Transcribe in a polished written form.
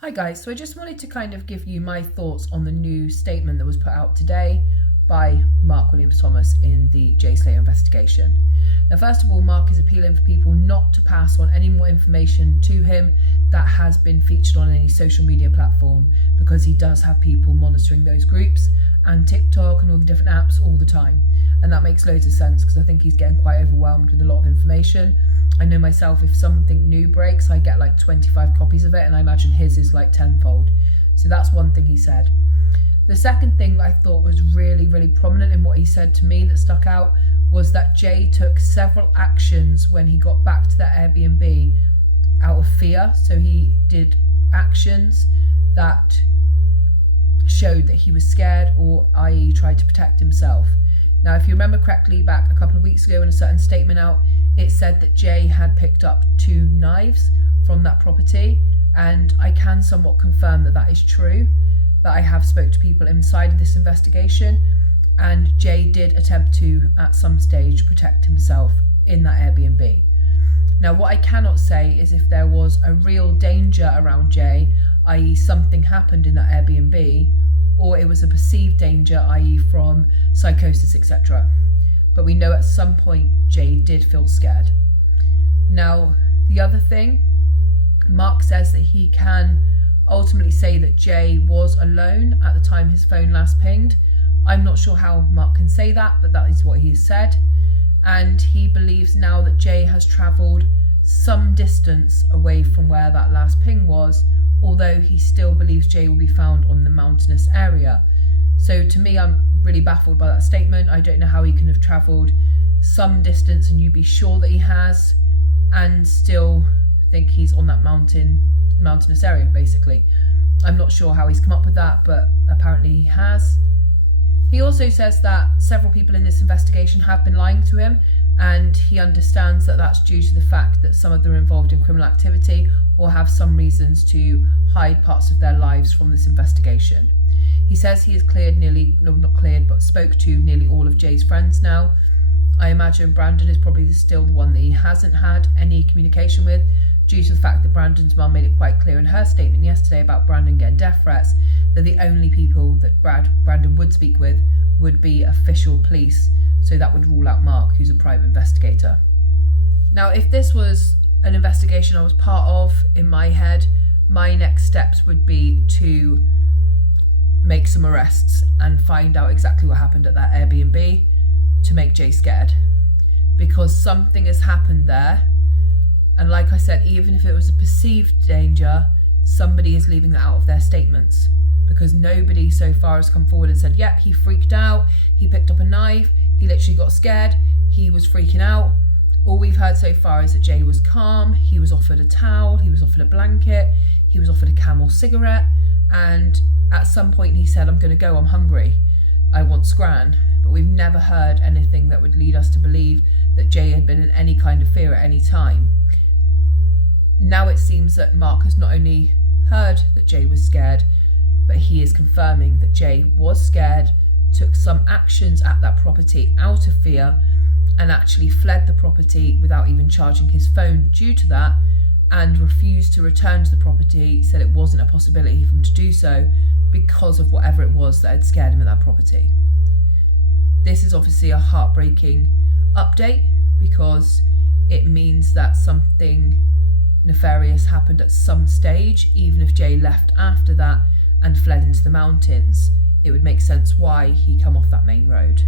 Hi guys, so I just wanted to kind of give you my thoughts on the new statement that was put out today by Mark Williams-Thomas in the J Slater investigation. Now, first of all, Mark is appealing for people not to pass on any more information to him that has been featured on any social media platform, because he does have people monitoring those groups and TikTok and all the different apps all the time. And that makes loads of sense because I think he's getting quite overwhelmed with a lot of information. I know myself, if something new breaks, I get like 25 copies of it, and I imagine his is like tenfold. So that's one thing he said. The second thing that I thought was really, really prominent in what he said to me that stuck out was that Jay took several actions when he got back to that Airbnb out of fear. So he did actions that showed that he was scared, or i.e. tried to protect himself. Now, if you remember correctly, back a couple of weeks ago in a certain statement out, it said that Jay had picked up 2 knives from that property, and I can somewhat confirm that that is true, that I have spoke to people inside of this investigation, and Jay did attempt to, at some stage, protect himself in that Airbnb. Now, what I cannot say is if there was a real danger around Jay, i.e. something happened in that Airbnb, or it was a perceived danger, i.e. from psychosis, etc. But we know at some point Jay did feel scared. Now, the other thing, Mark says that he can ultimately say that Jay was alone at the time his phone last pinged. I'm not sure how Mark can say that, but that is what he has said. And he believes now that Jay has travelled some distance away from where that last ping was, although he still believes Jay will be found on the mountainous area. So to me, I'm really baffled by that statement. I don't know how he can have travelled some distance and you'd be sure that he has, and still think he's on that mountainous area, basically. I'm not sure how he's come up with that, but apparently he has. He also says that several people in this investigation have been lying to him, and he understands that that's due to the fact that some of them are involved in criminal activity or have some reasons to hide parts of their lives from this investigation. He says he has spoke to nearly all of Jay's friends now. I imagine Brandon is probably still the one that he hasn't had any communication with, due to the fact that Brandon's mum made it quite clear in her statement yesterday about Brandon getting death threats that the only people that Brandon would speak with would be official police, so that would rule out Mark, who's a private investigator. Now, if this was an investigation I was part of, in my head, my next steps would be to make some arrests and find out exactly what happened at that Airbnb to make Jay scared, because something has happened there. And like I said, even if it was a perceived danger, somebody is leaving that out of their statements, because nobody so far has come forward and said, yep, he freaked out, he picked up a knife, he literally got scared, he was freaking out. All we've heard so far is that Jay was calm, he was offered a towel, he was offered a blanket, he was offered a Camel cigarette, and at some point he said, I'm going to go, I'm hungry, I want scran. But we've never heard anything that would lead us to believe that Jay had been in any kind of fear at any time. Now it seems that Mark has not only heard that Jay was scared, but he is confirming that Jay was scared, took some actions at that property out of fear, and actually fled the property without even charging his phone due to that, and refused to return to the property, said it wasn't a possibility for him to do so because of whatever it was that had scared him at that property. This is obviously a heartbreaking update, because it means that something nefarious happened at some stage. Even if Jay left after that and fled into the mountains, it would make sense why he come off that main road.